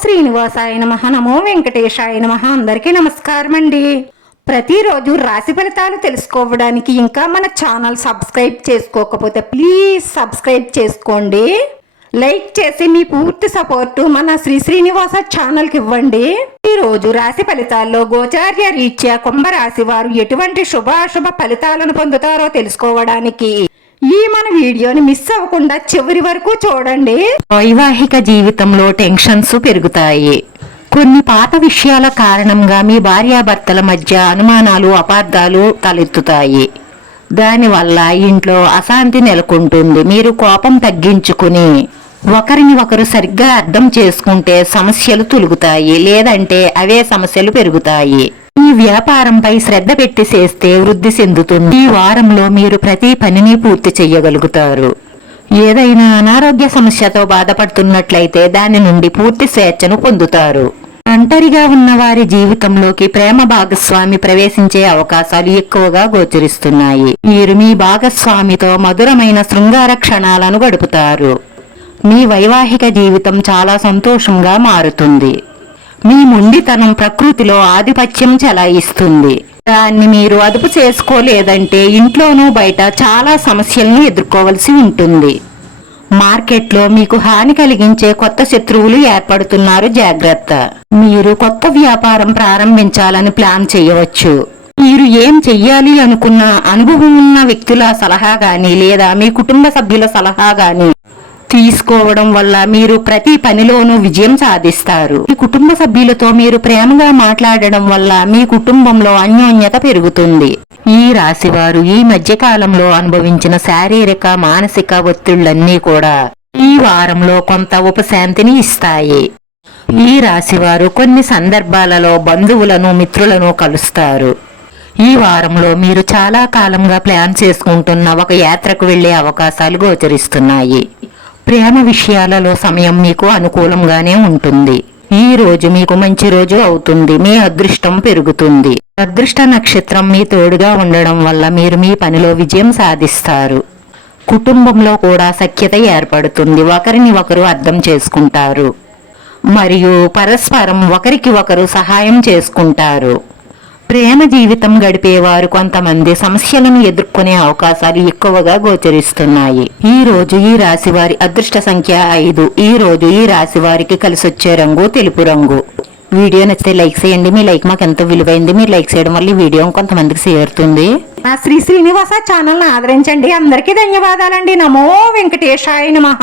శ్రీనివాసాయ నమః, నమో వెంకటేశాయ నమః. అందరికీ నమస్కారం అండి. ప్రతిరోజు రాశి ఫలితాలు తెలుసుకోవడానికి ఇంకా మన ఛానల్ సబ్స్క్రైబ్ చేసుకోకపోతే ప్లీజ్ సబ్స్క్రైబ్ చేసుకోండి. లైక్ చేసి మీ పూర్తి సపోర్టు మన శ్రీనివాస ఛానల్కి ఇవ్వండి. ఈరోజు రాశి ఫలితాల్లో గోచార్య రీత్యా కుంభరాశి వారు ఎటువంటి శుభాశుభ ఫలితాలను పొందుతారో తెలుసుకోవడానికి ఈ మన వీడియోని మిస్ అవ్వకుండా చివరి వరకు చూడండి. వైవాహిక జీవితంలో టెన్షన్స్ పెరుగుతాయి. కొన్ని పాత విషయాల కారణంగా మీ భార్యాభర్తల మధ్య అనుమానాలు, అపార్థాలు తలెత్తుతాయి. దానివల్ల ఇంట్లో అశాంతి నెలకొంటుంది. మీరు కోపం తగ్గించుకుని ఒకరిని ఒకరు సరిగ్గా అర్థం చేసుకుంటే సమస్యలు తొలుగుతాయి, లేదంటే అవే సమస్యలు పెరుగుతాయి. ఈ వ్యాపారంపై శ్రద్ధ పెట్టి చేస్తే వృద్ధి చెందుతుంది. ఈ వారంలో మీరు ప్రతి పనిని పూర్తి చేయగలుగుతారు. ఏదైనా అనారోగ్య సమస్యతో బాధపడుతున్నట్లయితే దాని నుండి పూర్తి స్వేచ్ఛను పొందుతారు. ఒంటరిగా ఉన్న వారి జీవితంలోకి ప్రేమ భాగస్వామి ప్రవేశించే అవకాశాలు ఎక్కువగా గోచరిస్తున్నాయి. మీరు మీ భాగస్వామితో మధురమైన శృంగార క్షణాలను గడుపుతారు. మీ వైవాహిక జీవితం చాలా సంతోషంగా మారుతుంది. మీ మొండితనం ప్రకృతిలో ఆధిపత్యం చెలాయిస్తుంది. దాన్ని మీరు అదుపు చేసుకోలేదంటే ఇంట్లోనూ బయట చాలా సమస్యలను ఎదుర్కోవలసి ఉంటుంది. మార్కెట్లో మీకు హాని కలిగించే కొత్త శత్రువులు ఏర్పడుతున్నారు, జాగ్రత్త. మీరు కొత్త వ్యాపారం ప్రారంభించాలని ప్లాన్ చేయవచ్చు. మీరు ఏం చెయ్యాలి అనుకున్న అనుభవం ఉన్న వ్యక్తుల సలహా గాని లేదా మీ కుటుంబ సభ్యుల సలహా గాని తీసుకోవడం వల్ల మీరు ప్రతి పనిలోనూ విజయం సాధిస్తారు. మీ కుటుంబ సభ్యులతో మీరు ప్రేమగా మాట్లాడడం వల్ల మీ కుటుంబంలో అన్యోన్యత పెరుగుతుంది. ఈ రాశివారు ఈ మధ్య కాలంలో అనుభవించిన శారీరక, మానసిక ఒత్తిళ్లన్నీ కూడా ఈ వారంలో కొంత ఉపశాంతిని ఇస్తాయి. ఈ రాశివారు కొన్ని సందర్భాలలో బంధువులను, మిత్రులను కలుస్తారు. ఈ వారంలో మీరు చాలా కాలంగా ప్లాన్ చేసుకుంటున్న ఒక యాత్రకు వెళ్లే అవకాశాలు గోచరిస్తున్నాయి. ప్రేమ విషయాలలో సమయం మీకు అనుకూలంగానే ఉంటుంది. ఈ రోజు మీకు మంచి రోజు అవుతుంది. మీ అదృష్టం పెరుగుతుంది. అదృష్ట నక్షత్రం మీ తోడుగా ఉండడం వల్ల మీరు మీ పనిలో విజయం సాధిస్తారు. కుటుంబంలో కూడా సఖ్యత ఏర్పడుతుంది. ఒకరిని ఒకరు అర్థం చేసుకుంటారు మరియు పరస్పరం ఒకరికి ఒకరు సహాయం చేసుకుంటారు. ప్రేమ జీవితం గడిపేవారు కొంతమంది సమస్యలను ఎదుర్కొనే అవకాశాలు ఎక్కువగా గోచరిస్తున్నాయి. ఈ రోజు ఈ రాశి వారి అదృష్ట సంఖ్య 5. ఈ రోజు ఈ రాశి వారికి కలిసొచ్చే రంగు తెలుపు రంగు. వీడియో నచ్చితే లైక్ చేయండి. మీ లైక్ మాకు ఎంతో విలువైంది. మీరు లైక్ చేయడం వల్ల ఈ వీడియో కొంతమందికి చేరుతుంది. నా శ్రీనివాస ఛానల్ ఆదరించండి. అందరికీ ధన్యవాదాలండి. నమో వెంకటేశాయ నమః.